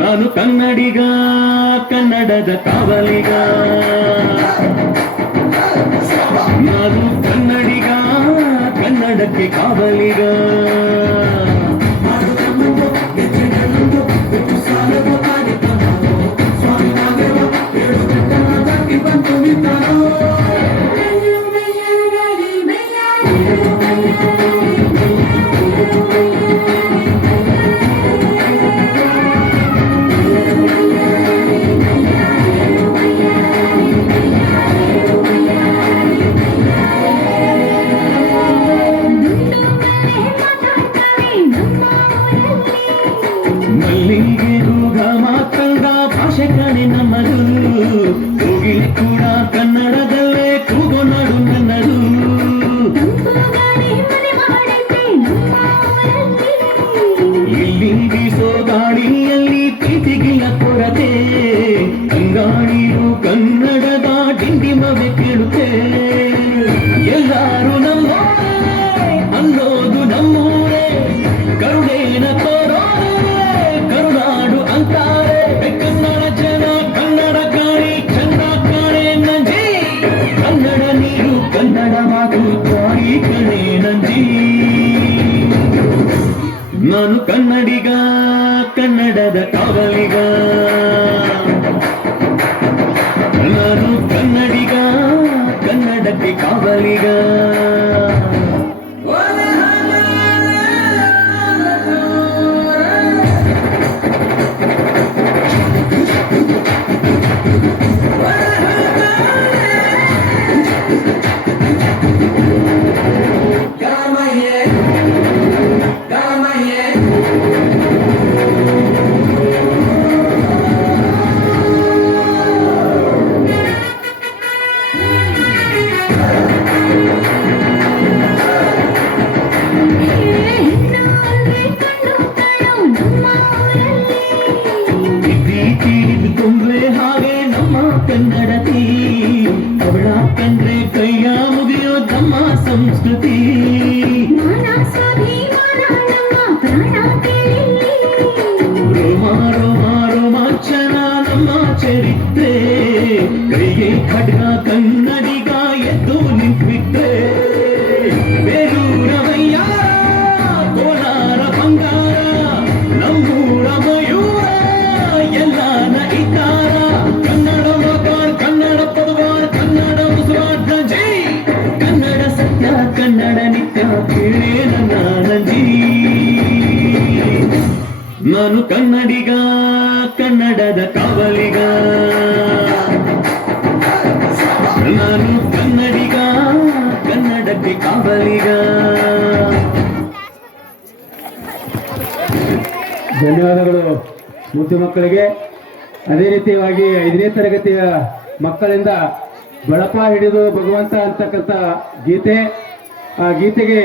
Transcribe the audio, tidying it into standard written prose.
ನಾನು ಕನ್ನಡಿಗ ಕನ್ನಡದ ಕಾವಲಿಗ ನಾನು ಕನ್ನಡಿಗ ಕನ್ನಡಕ್ಕೆ ಕಾವಲಿಗ ಮಲ್ಲಿಗೆ ರೋಗ ಮಾತಂದ ಭಾಷೆ ಕಣೆ ನಮ್ಮದು ಕೋಗಿಲೆ ಕೂಡ ಕನ್ನಡದಲ್ಲೇ ಕೂಗೋ ನಾಡು ನನ್ನದು ಇಲ್ಲಿ ಬೀಸೋ ಗಾಳಿಯಲ್ಲಿ ಪ್ರೀತಿಗಿಲ್ಲ ಕೊರತೆ ಕಂಗಾಳಿಯು ಕನ್ನಡದ ಡಿಂಡಿಮವೆ ಕೇಳುತ್ತೆ ಎಲ್ಲರೂ ನಮ್ಮೋರೇ ಅನ್ನೋದು ನಮ್ಮೂರೇ ಕರುಣೇನ ತೋರೋರೆ ಕರುನಾಡು ಅಂತಾರೆ ಕನ್ನಡ ಜನ ಕನ್ನಡ ಕಾಣಿ ಚಂದ ಕಾಣೆ ನಂಜಿ ಕನ್ನಡ ನೀರು ಕನ್ನಡ ಮಾತು ಕಾಣಿ ಕಣೆ ನಂಜಿ ನಾನು ಕನ್ನಡಿಗ ಕನ್ನಡದ ಕಾವಲಿಗ ನಾನು ಕನ್ನಡಿಗ ಕನ್ನಡಕ್ಕೆ ಕಾವಲಿಗ ಕನ್ನಡತಿ ಅವಳ ಕಂಡ್ರೆ ಕೈಯ ಮುಗಿಯೋ ನಮ್ಮ ಸಂಸ್ಕೃತಿ ರೋಮಾಂಚನ ನಮ್ಮ ಚರಿತ್ರೆ ಕೈಗೆ ಖಡ್ಗ ಕನ್ನಡಿಗ ಎದ್ದು ನಿಂತ್ಬಿಟ್ರೆ ಬೇರೂರವಯ್ಯ ಕೋಲಾರ ಬಂಗಾರ ನಮ್ಮೂರ ಮಯೂರ ಎಲ್ಲಾನ ಇದ್ದಾರ ಕನ್ನಡ ಮಾತಾಡ್ ಕನ್ನಡ ಪದವಾರ ಕನ್ನಡ ಉಸಿರಾಟ ಜೈ ಕನ್ನಡ ಸತ್ಯ ಕನ್ನಡ ನಿತ್ಯ ಕೇಳೇ ನನ್ನ ನಂಜಿ ನಾನು ಕನ್ನಡಿಗ ಕನ್ನಡದ ಕಾವಲಿಗ ನಾನು ಕನ್ನಡಿಗ ಕನ್ನಡಕ್ಕೆ ಕಾವಲಿಗ. ಧನ್ಯವಾದಗಳು ಮುದ್ದು ಮಕ್ಕಳಿಗೆ. ಅದೇ ರೀತಿಯಾಗಿ 5ನೇ ತರಗತಿಯ ಮಕ್ಕಳಿಂದ ಬಳಪ ಹಿಡಿದು ಭಗವಂತ ಅಂತಕ್ಕಂಥ ಗೀತೆ, ಆ ಗೀತೆಗೆ